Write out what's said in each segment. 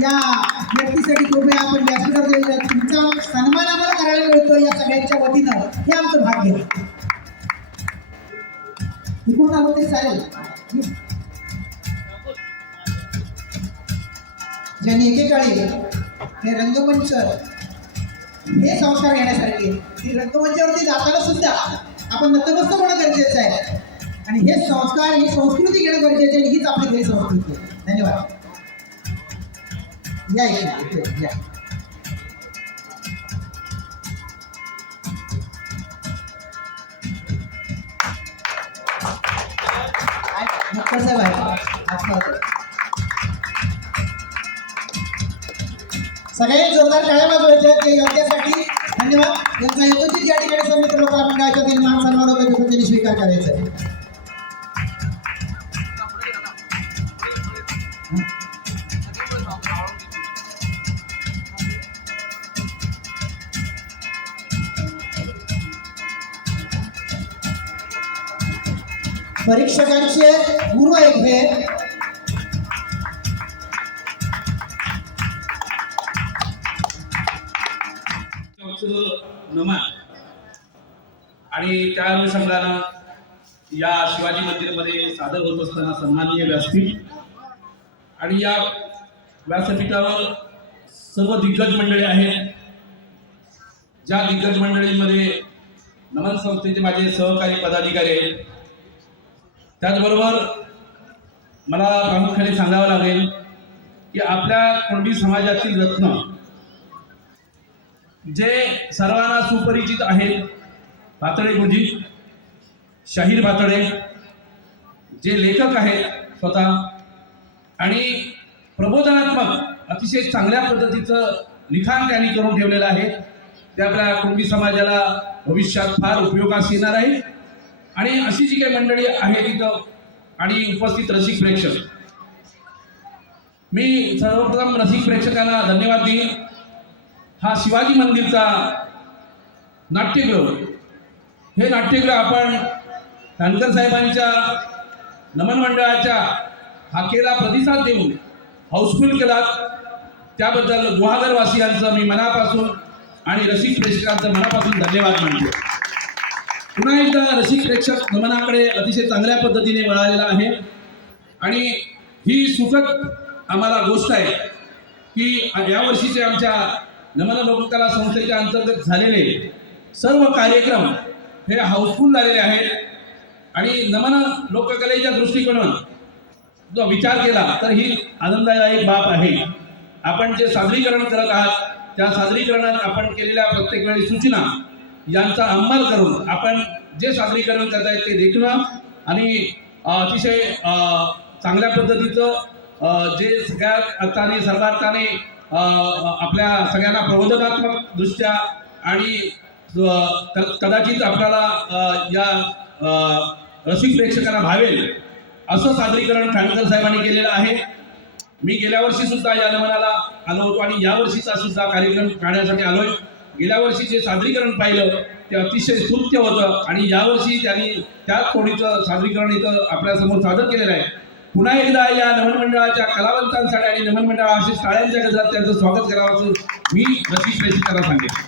या व्यक्तीसाठी कृपया आपण व्यासपीठावर तुमचा सन्मान आम्हाला करायला मिळतो या सगळ्यांच्या वतीनं. हे आमचं भाग्य आहे. इकडून आलो ते चालेल. ज्यांनी एकेकाळी हे रंगमंच हे संस्कार घेण्यासारखे की रंगमंचावरती जाताना सुद्धा आपण नतमस्त होणं गरजेचं आहे. आणि हे संस्कार ही संस्कृती घेणं गरजेचं आहे हीच आपली खरी संस्कृती आहे धन्यवाद. या इकडे, या डॉक्टर साहेब आहे सगळ्यांनी जोरदार टाळ्या वाजवायच्या ते योग्यासाठी धन्यवाद. यांचा हेतूची ज्या ठिकाणी समित्र लोकांना मंडळाच्या तीन मान सन्मान वगैरे त्यांनी स्वीकार करायचा आहे. परीक्षकांचे पूर्व एक हे. आणि त्या अनुषंगानं या शिवाजी मंदिरमध्ये सादर होत असताना सन्माननीय व्यासपीठ आणि या व्यासपीठावर सर्व दिग्गज मंडळी आहेत. ज्या दिग्गज मंडळींमध्ये नमन संस्थेचे माझे सहकारी पदाधिकारी आहेत. त्याचबरोबर मला प्रामुख्याने सांगावं लागेल की आपल्या कोणती समाजातील रत्न जे सर्वांना सुपरिचित आहेत भातडे गुरुजी शाहीर भातडे जे लेखक आहेत स्वतः आणि प्रबोधनात्मक अतिशय चांगल्या पद्धतीचं लिखाण त्यांनी करून ठेवलेलं आहे. ते आपल्या कुणबी समाजाला भविष्यात फार उपयोगास येणार आहे. आणि अशी जी काही मंडळी आहे तिथं आणि उपस्थित रसिक प्रेक्षक. मी सर्वप्रथम रसिक प्रेक्षकांना धन्यवाद देईन. हा शिवाजी मंदिरचा नाट्यगृह हे नाट्यगृह आपण खानकर साहेबांच्या नमन मंडळाच्या हाकेला प्रतिसाद देऊन हाऊसफुल केलात. त्याबद्दल गुहागरवासियांचं मी मनापासून आणि रसिक प्रेक्षकांचं मनापासून धन्यवाद मानतो. पुन्हा एकदा रसिक प्रेक्षक नमनाकडे अतिशय चांगल्या पद्धतीने वळालेला आहे. आणि ही सुखद आम्हाला गोष्ट आहे की यावर्षीचे आमच्या नमन लोककला संस्थेच्या अंतर्गत झालेले सर्व कार्यक्रम हे हाऊसफुल झालेले आहेत. आणि नमन लोककलेच्या दृष्टिकोनातून जो विचार केला तर ही आनंददायक बाब आहे. आपण जे सादरीकरण करत आहात त्या सादरीकरणात आपण केलेल्या प्रत्येक वेळी सूचना यांचा अंमल करून आपण जे सादरीकरण करतायत ते देखणं आणि अतिशय चांगल्या पद्धतीचं जे सगळ्या अर्थाने सर्वार्थाने आपल्या सगळ्यांना प्रबोधनात्मक दृष्ट्या आणि क- कदाचित आपल्याला या रसिक प्रेक्षकांना भावेल असं सादरीकरण खांडकर साहेबांनी केलेलं आहे. मी गेल्या वर्षी सुद्धा या नमनाला आलो होतो आणि यावर्षीचा सुद्धा कार्यक्रम काढण्यासाठी आलोय. गेल्या वर्षी जे सादरीकरण पाहिलं ते अतिशय स्तुत्य होतं आणि यावर्षी त्यांनी त्याच कोणीचं सादरीकरण इथं आपल्यासमोर सादर केलेलं आहे. पुन्हा एकदा या नमन मंडळाच्या कलावंतांसाठी आणि नमन मंडळा असे टाळ्यांच्या गजरात त्यांचं स्वागत करावं असं मी नक्कीच प्रेक्षकांना सांगेन.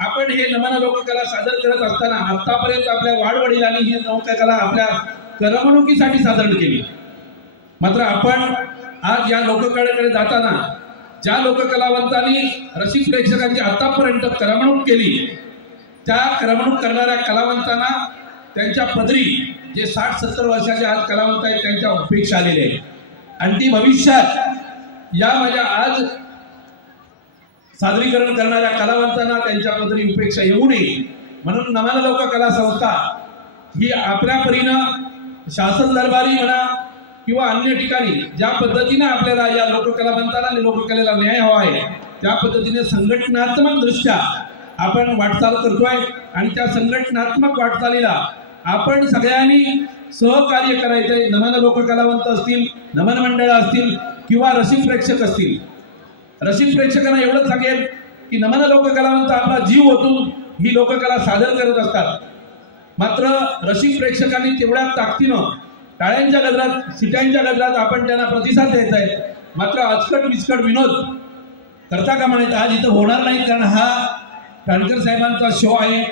आपण हे नमन लोककला सादर करत असताना आतापर्यंत आपल्या वाडवडिलांनी ही लोककला आपल्या करमणुकीसाठी सादर केली. मात्र आपण आज या लोककलेकडे जाताना ज्या लोककलावंतांनी रसिक प्रेक्षकांची आतापर्यंत करमणूक केली त्या करमणूक करणाऱ्या कलावंतांना त्यांच्या पदरी जे साठ सत्तर वर्षाचे आज कलावंत आहेत त्यांच्या उपेक्षा आलेल्या आहेत. आणि ती भविष्यात या माझ्या आज सादरीकरण करणाऱ्या कलावंतांना त्यांच्या पदरी उपेक्षा येऊ नये. म्हणून नमान लोक कला संस्था ही आपल्या परीनं शासन दरबारी म्हणा किंवा अन्य ठिकाणी ज्या पद्धतीने आपल्याला या लोककलावंतांना आणि लोककलेला न्याय हवा आहे त्या पद्धतीने संघटनात्मक दृष्ट्या आपण वाटचाल करतोय आणि त्या संघटनात्मक वाटचालीला आपण सगळ्यांनी सहकार्य करायचंय नमन लोककलावंत असतील नमन मंडळ असतील किंवा रसिक प्रेक्षक असतील. रसिक प्रेक्षकांना एवढंच सांगेल की नमन लोककलावंत आपला जीव ओतून ही लोककला सादर करत असतात. मात्र रसिक प्रेक्षकांनी तेवढ्या ताकदीनं टाळ्यांच्या गजरात सिट्यांच्या गजरात आपण त्यांना प्रतिसाद द्यायचा आहे. मात्र अचकट विचकट विनोद करता का म्हणायचं आज इथं होणार नाही कारण हा टाणकर साहेबांचा शो आहे.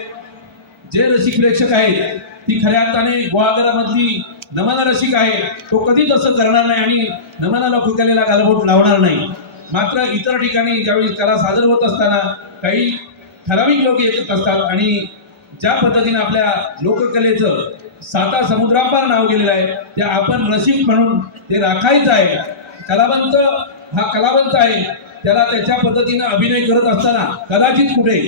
जे रसिक प्रेक्षक आहेत ती खऱ्या अर्थाने गोवागरामधली नमाना रसिक आहे. तो कधीच असं करणार नाही आणि नमानाला लोककलेला गालबोट लावणार नाही. मात्र इतर ठिकाणी ज्यावेळी कला सादर होत असताना काही ठराविक लोक येत असतात आणि ज्या पद्धतीने आपल्या लोककलेचं साता समुद्रापार नाव गेलेलं आहे. ते आपण रसिक म्हणून ते राखायचं आहे. कलावंत हा कलावंत आहे. त्याला त्याच्या पद्धतीनं अभिनय करत असताना कदाचित कुठे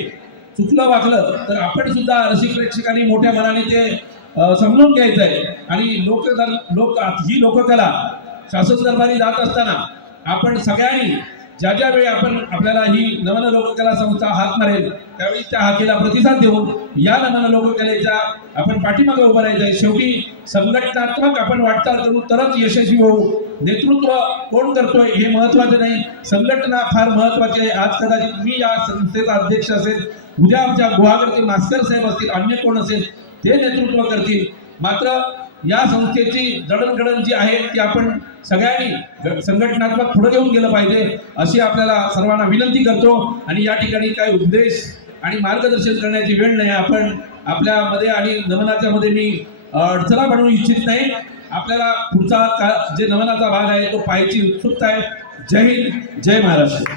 चुकलं वाकलं तर आपण सुद्धा रसिक प्रेक्षकांनी मोठ्या मनाने ते समजून घ्यायचं आहे. आणि लोक लोक ही लोककला शासन दरबारी जात असताना आपण सगळ्यांनी ज्या ज्या वेळी आपण आपल्याला ही नमन लोककला संस्था हाक मारेल त्यावेळी त्या हाकेला प्रतिसाद देऊन या नमन लोककलेच्या आपण पाठीमागे उभं राहायचं आहे शेवटी संघटनात्मक आपण वाटचाल करू तरच यशस्वी होऊ. नेतृत्व कोण करतोय हे महत्वाचं नाही. संघटना फार महत्वाची आहे. आज कदाचित मी या संस्थेचा अध्यक्ष असेल उद्या आमच्या गुहागरचे मास्तर साहेब असतील अन्य कोण असेल ते नेतृत्व करतील. मात्र या संस्थेची जडणघडण जी आहे ती आपण सगळ्यांनी संघटनात्मक पुढे घेऊन गेलं पाहिजे अशी आपल्याला सर्वांना विनंती करतो. आणि या ठिकाणी काही उपदेश आणि मार्गदर्शन करण्याची वेळ नाही. आपण आपल्यामध्ये आणि नमनाच्या मध्ये मी अडचणा बनवू इच्छित नाही. आपल्याला पुढचा का जे नमनाचा भाग आहे तो पाहायची उत्सुकता आहे. जय हिंद जय महाराष्ट्र.